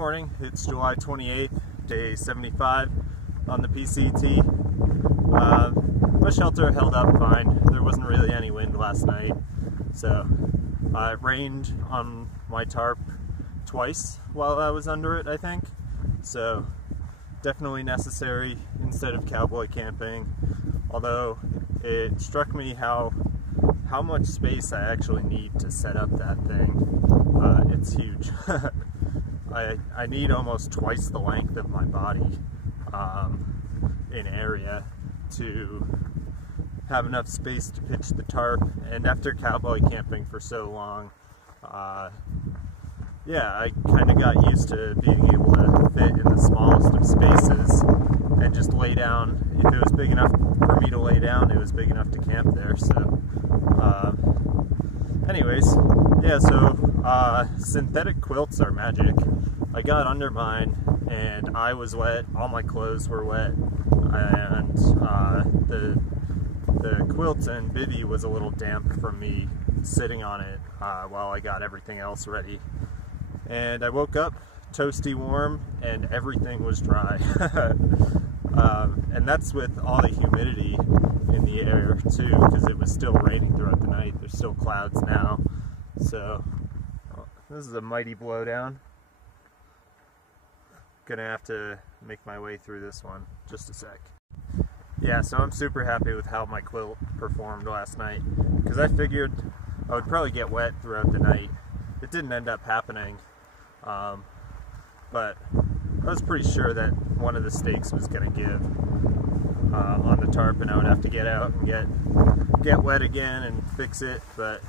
morning. It's July 28th, day 75 on the PCT. My shelter held up fine. There wasn't really any wind last night, so it rained on my tarp twice while I was under it, I think. So definitely necessary instead of cowboy camping, although it struck me how much space I actually need to set up that thing. It's huge. I need almost twice the length of my body in area to have enough space to pitch the tarp. And after cowboy camping for so long, yeah, I kind of got used to being able to fit in the smallest of spaces and just lay down. If it was big enough for me to lay down, it was big enough to camp there. So anyways, yeah, so synthetic quilts are magic. I got under mine and I was wet, all my clothes were wet, and the quilt and bivvy was a little damp from me sitting on it while I got everything else ready. And I woke up toasty warm and everything was dry. And that's with all the humidity in the air too, because it was still raining throughout the night. There's still clouds now. So this is a mighty blowdown. Gonna have to make my way through this one. Just a sec. Yeah, so I'm super happy with how my quilt performed last night, because I figured I would probably get wet throughout the night. It didn't end up happening, but I was pretty sure that one of the stakes was going to give on the tarp, and I would have to get out and get wet again and fix it. But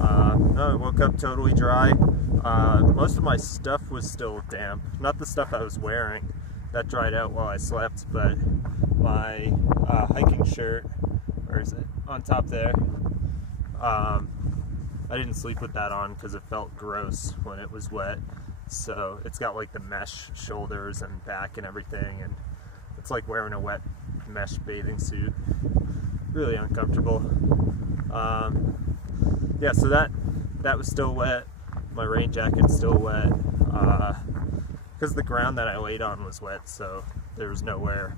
no, I woke up totally dry. Most of my stuff was still damp. Not the stuff I was wearing. That dried out while I slept, but my hiking shirt, where is it? On top there. I didn't sleep with that on because it felt gross when it was wet. So it's got like the mesh shoulders and back and everything, and it's like wearing a wet mesh bathing suit. Really uncomfortable. Yeah, so that was still wet. My rain jacket's still wet because the ground that I laid on was wet, so there was nowhere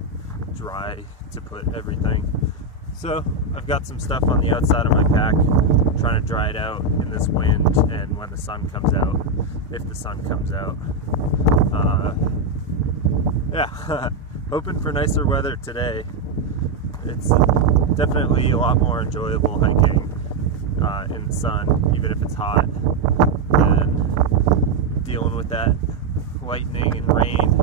dry to put everything. So I've got some stuff on the outside of my pack, trying to dry it out in this wind and when the sun comes out, if the sun comes out. Yeah, hoping for nicer weather today. It's definitely a lot more enjoyable hiking in the sun, even if it's hot, than dealing with that lightning and rain.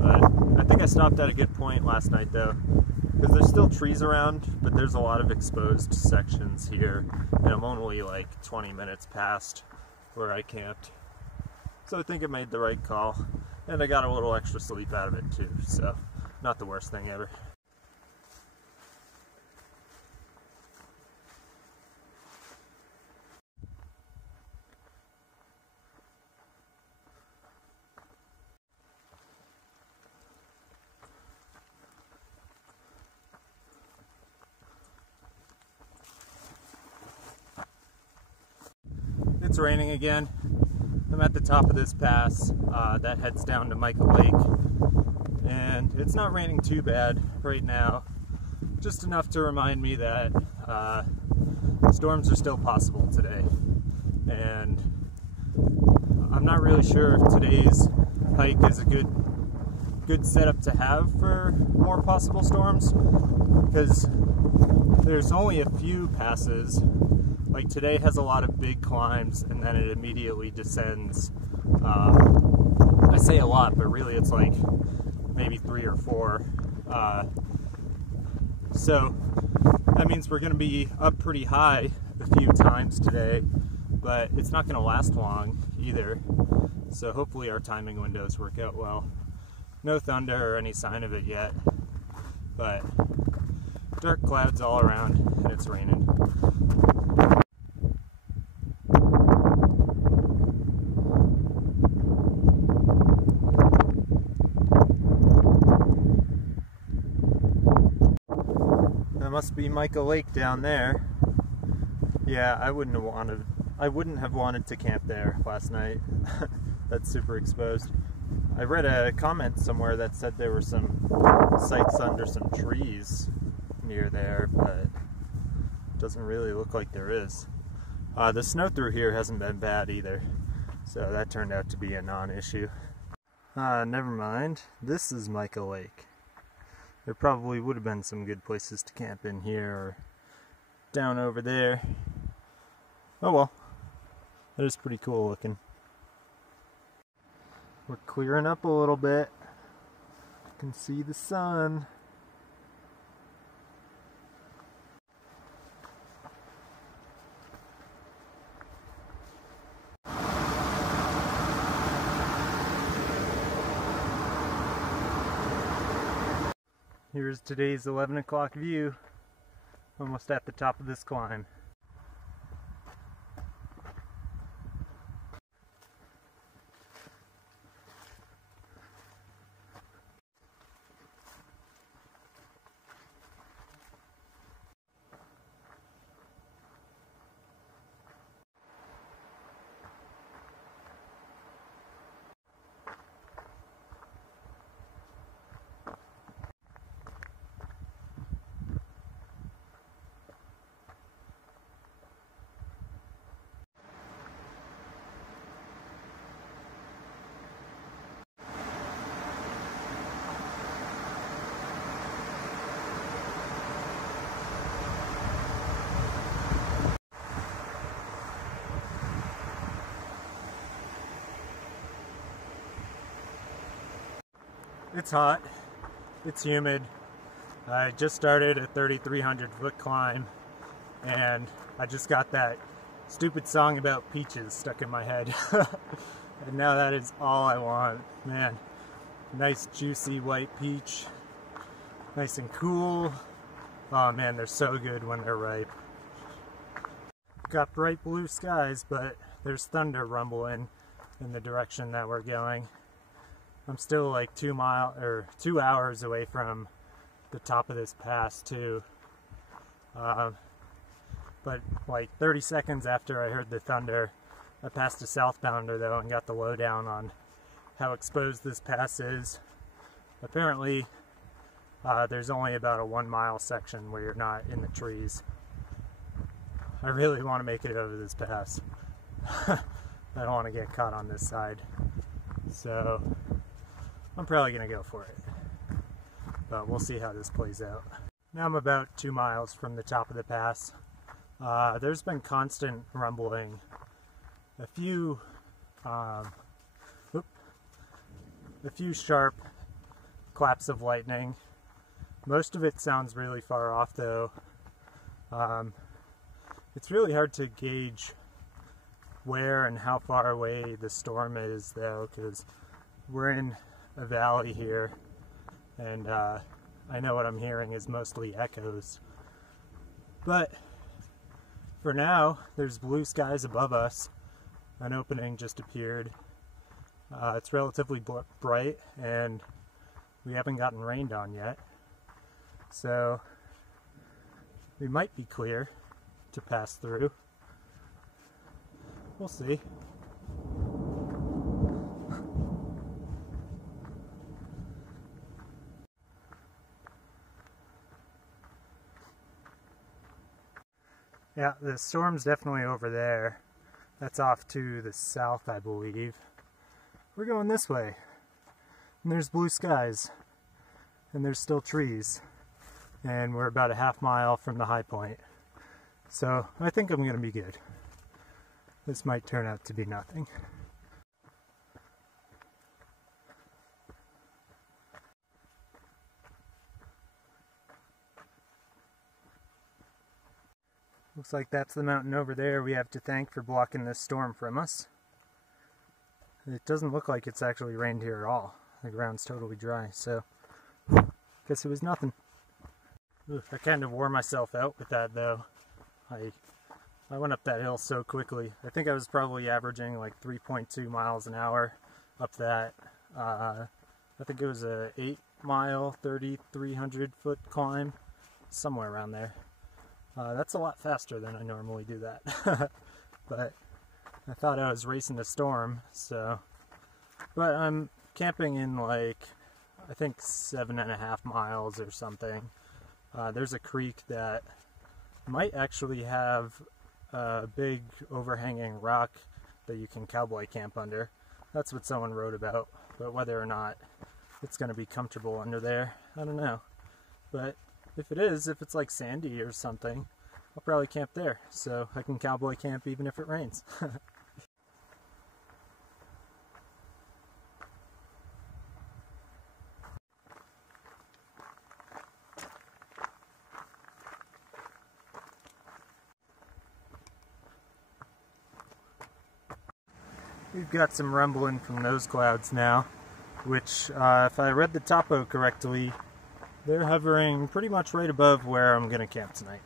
But I think I stopped at a good point last night though, because there's still trees around, but there's a lot of exposed sections here, and I'm only like 20 minutes past where I camped. So I think I made the right call, and I got a little extra sleep out of it too, so not the worst thing ever. It's raining again. I'm at the top of this pass that heads down to Michael Lake, and it's not raining too bad right now, just enough to remind me that storms are still possible today. And I'm not really sure if today's hike is a good setup to have for more possible storms, because there's only a few passes. Like today has a lot of big climbs and then it immediately descends. I say a lot, but really it's like maybe 3 or 4. So that means we're going to be up pretty high a few times today, but it's not going to last long either. So hopefully our timing windows work out well. No thunder or any sign of it yet, but dark clouds all around and it's raining. That must be Michael Lake down there. Yeah, I wouldn't have wanted to camp there last night. that's super exposed. I read a comment somewhere that said there were some sites under some trees near there, but it doesn't really look like there is. The snow through here hasn't been bad either, so that turned out to be a non-issue. Never mind. This is Micah Lake. There probably would have been some good places to camp in here or down over there. Oh well. That is pretty cool looking. We're clearing up a little bit. You can see the sun. Here's today's 11 o'clock view. Almost at the top of this climb. It's hot, it's humid. I just started a 3,300 foot climb and I just got that stupid song about peaches stuck in my head. And now that is all I want. Man, nice juicy white peach, nice and cool. Oh man, they're so good when they're ripe. Got bright blue skies, but there's thunder rumbling in the direction that we're going. I'm still like 2 hours away from the top of this pass too. But like 30 seconds after I heard the thunder, I passed a southbounder though and got the lowdown on how exposed this pass is. Apparently there's only about a 1 mile section where you're not in the trees. I really want to make it over this pass. I don't want to get caught on this side. So I'm probably going to go for it, but we'll see how this plays out. Now I'm about 2 miles from the top of the pass. There's been constant rumbling, a few sharp claps of lightning. Most of it sounds really far off though. It's really hard to gauge where and how far away the storm is though, because we're in a valley here, and I know what I'm hearing is mostly echoes. But for now, there's blue skies above us. An opening just appeared. It's relatively bright, and we haven't gotten rained on yet. So we might be clear to pass through. We'll see. Yeah, the storm's definitely over there. That's off to the south, I believe. We're going this way. And there's blue skies. And there's still trees. And we're about a half mile from the high point. So I think I'm going to be good. This might turn out to be nothing. Looks like that's the mountain over there we have to thank for blocking this storm from us. It doesn't look like it's actually rained here at all. The ground's totally dry, so guess it was nothing. Ooh, I kind of wore myself out with that though. I went up that hill so quickly. I think I was probably averaging like 3.2 miles an hour up that. I think it was a 8 mile, 3,300 foot climb, somewhere around there. That's a lot faster than I normally do that. But I thought I was racing a storm, so but I'm camping in like, I think 7.5 miles or something. There's a creek that might actually have a big overhanging rock that you can cowboy camp under. That's what someone wrote about, but whether or not it's going to be comfortable under there, I don't know. But if it is, if it's like sandy or something, I'll probably camp there, so I can cowboy camp even if it rains. We've got some rumbling from those clouds now, which, if I read the topo correctly, they're hovering pretty much right above where I'm going to camp tonight.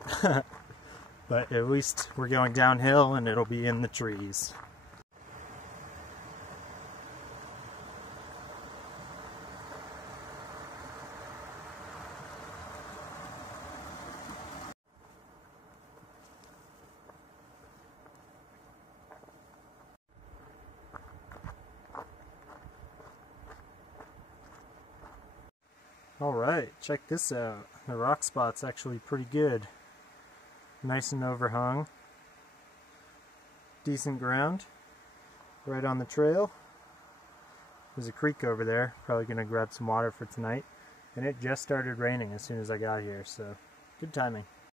But at least we're going downhill and it'll be in the trees. Alright, check this out. The rock spot's actually pretty good. Nice and overhung. Decent ground. Right on the trail. There's a creek over there. Probably going to grab some water for tonight. And it just started raining as soon as I got here, so good timing.